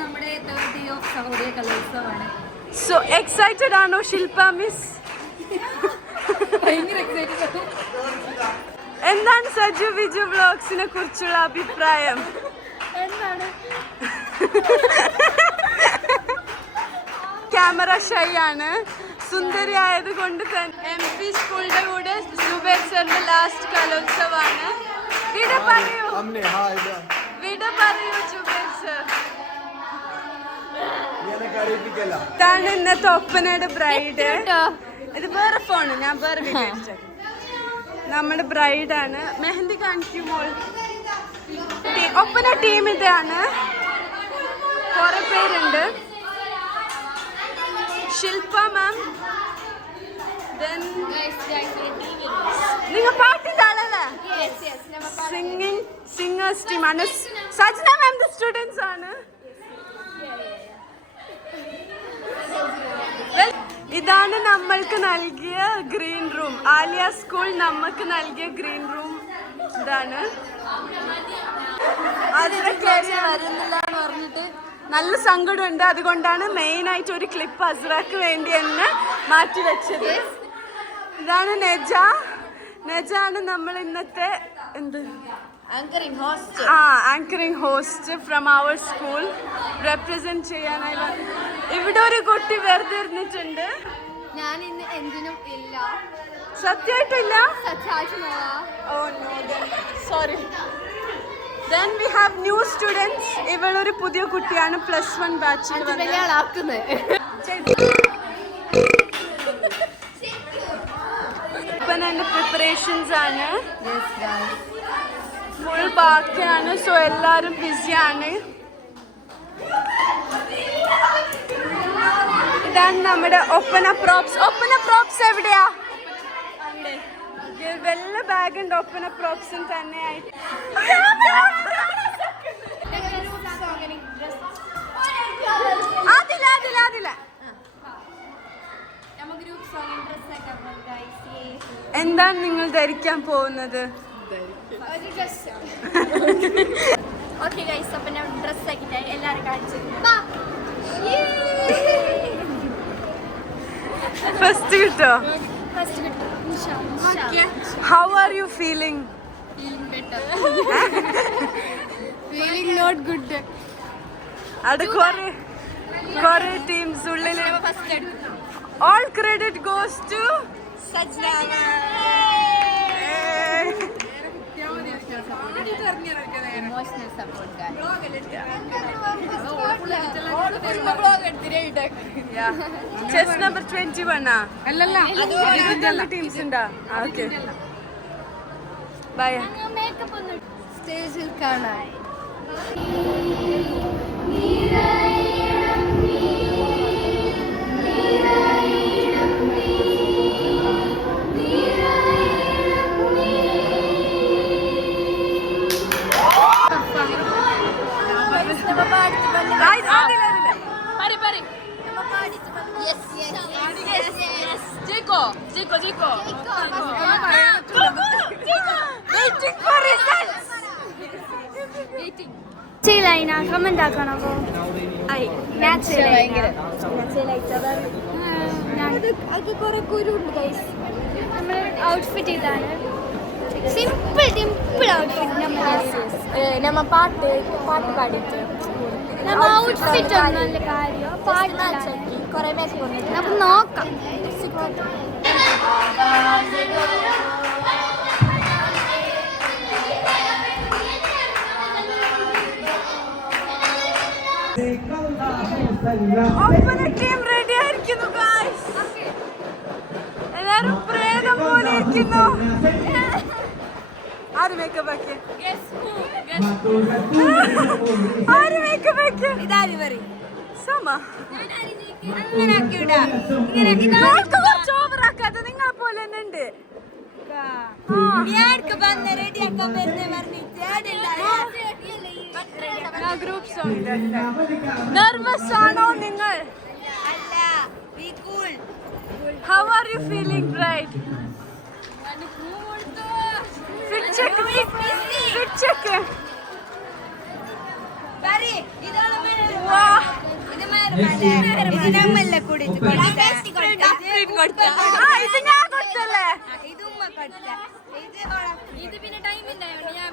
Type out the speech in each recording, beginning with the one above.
നമ്മുടെ third day of Sahodaya കലോത്സവമാണ് so excited ആണോ ശില്പ മിസ് ഭയങ്കര എക്സൈറ്റഡ് എന്താണ് സജു വിജു ബ്ലോഗ്സിനെ കുറിച്ചുള്ള അഭിപ്രായം? എന്താണ്? ക്യാമറ ഷൈ ആണ്. സുന്ദരി ആയത് കൊണ്ട് തന്നെ എം പി സ്കൂളിന്റെ കൂടെ സുബേർ സാറിന്റെ ലാസ്റ്റ് കലോത്സവമാണ്. പറയൂ. ഇതാണ് ഇന്നത്തെ ഒപ്പനയുടെ ബ്രൈഡ് ഇത് വേറെ ഫോണ് ഞാൻ വേറെ. നമ്മുടെ ബ്രൈഡാണ് മെഹന്തി കാണിക്കുമ്പോൾ ഒപ്പന ടീം ഇതാണ്. കുറെ പേരുണ്ട്. ശില്പ മാം നിങ്ങൾ പാട്ടിന്റെ ആളല്ലേ സിംഗിങ് സിംഗേഴ്സ് ടീം ആണ് സജ്ന മാമിന്റെ സ്റ്റുഡൻസ് ആണ്. ഇതാണ് നമ്മൾക്ക് നൽകിയ ഗ്രീൻ റൂം ആലിയ സ്കൂൾ നമുക്ക് നൽകിയ ഗ്രീൻ റൂം ഇതാണ്. അതിലെ കയറി വരുന്നില്ല എന്ന് പറഞ്ഞിട്ട് നല്ല സങ്കടമുണ്ട്. അതുകൊണ്ടാണ് മെയിൻ ആയിട്ട് ഒരു ക്ലിപ്പ് അസ്രാക്ക് വേണ്ടി തന്നെ മാറ്റി വെച്ചത്. ഇതാണ് നെജ. നെജാണ് നമ്മൾ ഇന്നത്തെ എന്ത്? ആങ്കറിംഗ് ഹോസ്റ്റ് ആ ആങ്കറിംഗ് ഹോസ്റ്റ് ഫ്രം അവർ സ്കൂൾ റെപ്രസെന്റ് ചെയ്യാനായി. ഇവിടെ ഒരു കുട്ടി വെറുതെ ഇരുന്നിട്ടുണ്ട്. ഞാൻ ഇന്ന് എന്തിനും ഇല്ല. സത്യമായിട്ടില്ല? no, then sorry. Then we have new students. ഇവളൊരു പുതിയ കുട്ടിയാണ് പ്ലസ് വൺ ബാച്ചിൽ വന്നത്. പ്രിപ്പറേഷൻസ് ആണ് ഫുൾ ബാക്കിയാണ് സോ എല്ലാവരും ബിസിയാണ് ഇതാണ് നമ്മുടെ ഒപ്പന പ്രോപ്സ് ഒപ്പന പ്രോപ്സ് എവിടെയാ? വെള്ള ബാഗ് ഉണ്ട് ഒപ്പന പ്രോപ്സും തന്നെയായിട്ട് അതില്ല അതില്ല അതില്ല എന്താണ് നിങ്ങൾ ധരിക്കാൻ പോകുന്നത്? ഓക്കെ ഗൈസ് അപ്പൊ ഞാൻ ഡ്രസ് ആക്കിട്ടെ എല്ലാരും കാണിച്ചു ഫസ്റ്റ് കിട്ടോ? How are you feeling feeling not good അത് കുറെ കുറെ ടീംസ് ഉള്ളിൽ all credit goes to emotional support chess number twenty വണ്ണാ അല്ലല്ല ടീംസ് ഉണ്ടാ? ഓക്കെ ബൈ സ്റ്റേജിൽ കാണാൻ. For results. ചെയ്യില്ല കമന്റ് ആക്കണോ അത് കുറെ കുരുണ്ട് ഗൈസ് നമ്മൾ ഔട്ട്ഫിറ്റ് ഇതാണ്. സിമ്പിൾ സിമ്പിൾ ഔട്ട്ഫിറ്റ് നമ്മൾ നമ്മ പാട്ട് പാട്ട് പാടിയിട്ട്. നമ്മ ഔട്ട്ഫിറ്റ് ഒന്നും കാര്യം. പാട്ട് കുറെ മാച്ച് നമുക്ക് നോക്കാം. ഒപ്പന ടീം റെഡി ആയിരിക്കുന്നു guys. എല്ലാരും പ്രേതം പോലെ ഇരിക്കുന്നു. ആര് മേക്കപ്പ് ആക്കി ആര് മേക്കപ്പ് ആക്കി ഇതാര് പറയും? സമ. അങ്ങനെ ആക്കിയിടാ നിങ്ങൾക്ക് നന്നാക്കാത്ത നിങ്ങളെ പോലെ തന്നെ ഉണ്ട്. ഗ്രൂപ്പ് സോങ് നെർവസ് ആണോ നിങ്ങൾ? How are you feeling bright fit check fit check വാ ഇത് നമ്മല്ല കൂടി കുടിച്ച് കൊടുത്ത. ആ, ഇത് ഞാൻ കൊടുത്തല്ലേ? ഇത് ഉമ്മ കൊടുത്ത. ഇത് പിന്നെ ടൈം ഉണ്ടായോണ്ട് ഞാൻ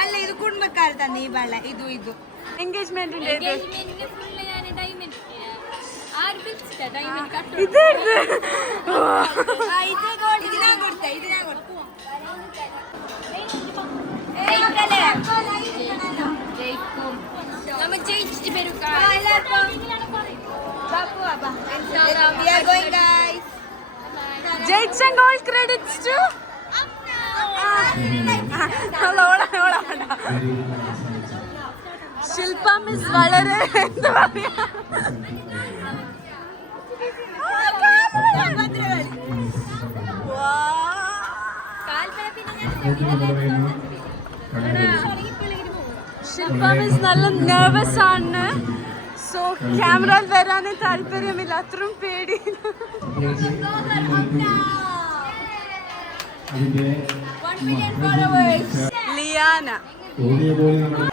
അല്ല ഇത് കുടുംബക്കാർ തന്നെ ഈ വെള്ള ഇതും ഇതും. എൻഗേജ്മെന്റിന്റെ ഇത്. ഞാൻ കൊടുത്ത ഇത് ഞാൻ കൊടുത്ത ജയിക്കും. നമ്മ ജയിച്ചിട്ട് വരും. We are going guys. ജയിച്ച goal credits to Shilpa miss വളരെ എന്താ പറയാ? ശില്പ മിസ് നല്ല നെർവസ് ആണ്. സോ ക്യാമറയിൽ വരാൻ താല്പര്യമില്ല അത്രയും പേടി ലിയാന ഓടിയ പോലെ നമ്മൾ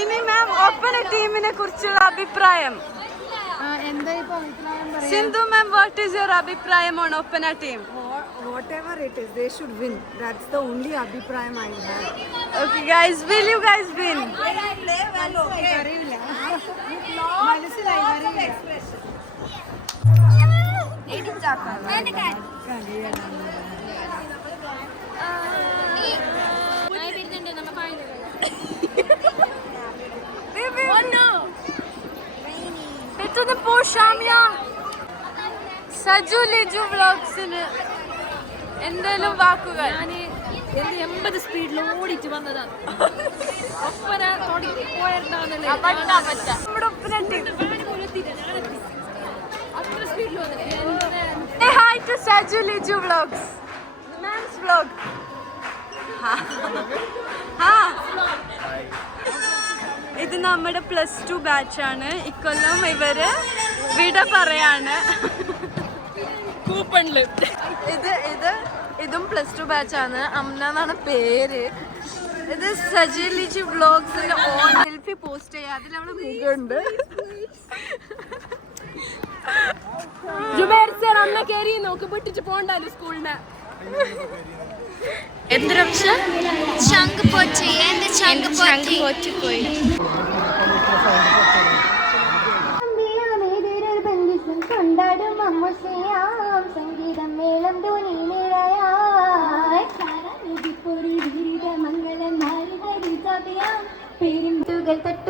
ഇനി മാം ഒപ്പന ടീമിനെ കുറിച്ചുള്ള അഭിപ്രായം. Sindhu ma'am what is your അഭിപ്രായം on Oppana team whatever it is they should win that's the only അഭിപ്രായം I have okay guys will you guys win അറിയില്ല മനസ്സിലായി അറിയില്ല ഞാൻ വരുന്നുണ്ട് നമ്മ പായുന്നത് പെട്ടെന്ന് പോ ഷാമ്യ സജു ലിജു വ്ളോഗ്സിന് എന്തെങ്കിലും വാക്കുകൾ? ഞാൻ എന്റെ എൺപത് സ്പീഡിൽ ഓടിച്ചു വന്നതാണ്. ഒപ്പന തുടങ്ങി പോയിരുന്നാന്നല്ലേ നമ്മുടെ അത്ര സ്പീഡിൽ വന്നിട്ട് Say hi to Saju Liju Vlogs. Man's vlog. ആ ഇത് നമ്മുടെ പ്ലസ് ടു ബാച്ച് ആണ്. ഇക്കൊല്ലം ഇവർ വിട പറയാണ്. കൂപ്പണിൽ. ഇത് ഇത് ഇതും പ്ലസ് ടു ബാച്ച് ആണ്. അമ്ന എന്നാണ് പേര്. ഇത് സജി ലിജി വ്ലോഗ്സിന്റെ ഓൺ സെൽഫി പോസ്റ്റ് ചെയ്യാം. അതിൽ അവൾ മുഖമുണ്ട്. ജുബേർ സർ അമ്മ കയറി നോക്ക് പൊട്ടിച്ച് പോണ്ടല്ലോ സ്കൂളിന് ചങ്ക് പോച്ച് എന്റെ ചങ്ക് പോച്ച് പോയി കൊണ്ടാടും അമ്മുസയാം സംഗീതം മേളം ധോനി നിറയായി പൊരി ധീര മംഗളം നാരി ഹരി സഭയാം പെരുമ്പുകൾ തട്ടുകൾ താളവിലേ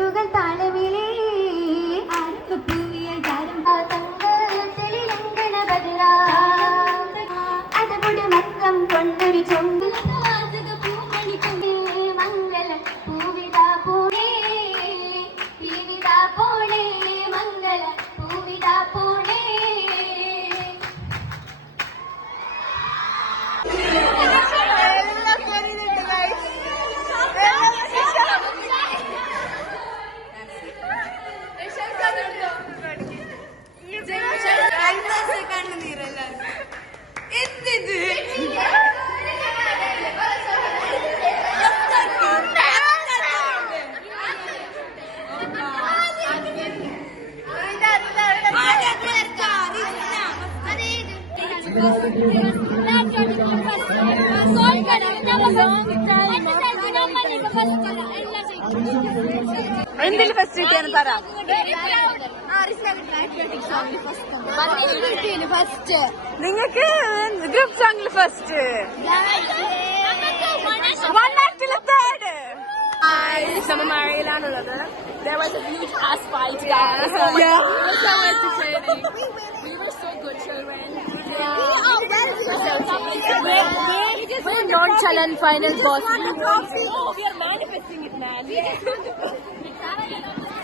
എന്തിൽ ഫസ്റ്റ് കിട്ടിയാന്ന് പറ ഫസ്റ്റ് നിങ്ങക്ക് ഗ്രൂപ്പ് സോങ്ങിൽ first one ആക്ടില് third സമമാരിയിലാണുള്ളത് There was a huge ass fight, guys. Oh my God. It was so entertaining. We were so good children. we're, we're, we're nonchalant final boss. Oh, we are manifesting it, man.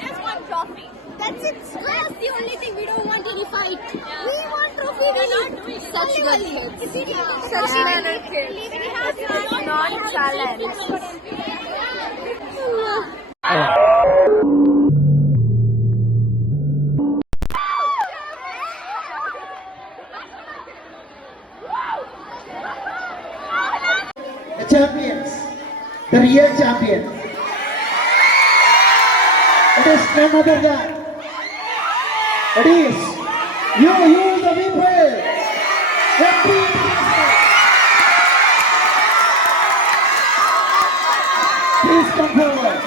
Just one trophy. That's it. That's the only thing we don't want any fight. We want trophy. We're not doing such good kids. Such manner kids. Non-challenge. The real champion. It is none other than, it is you, you the people. the people. Please come forward.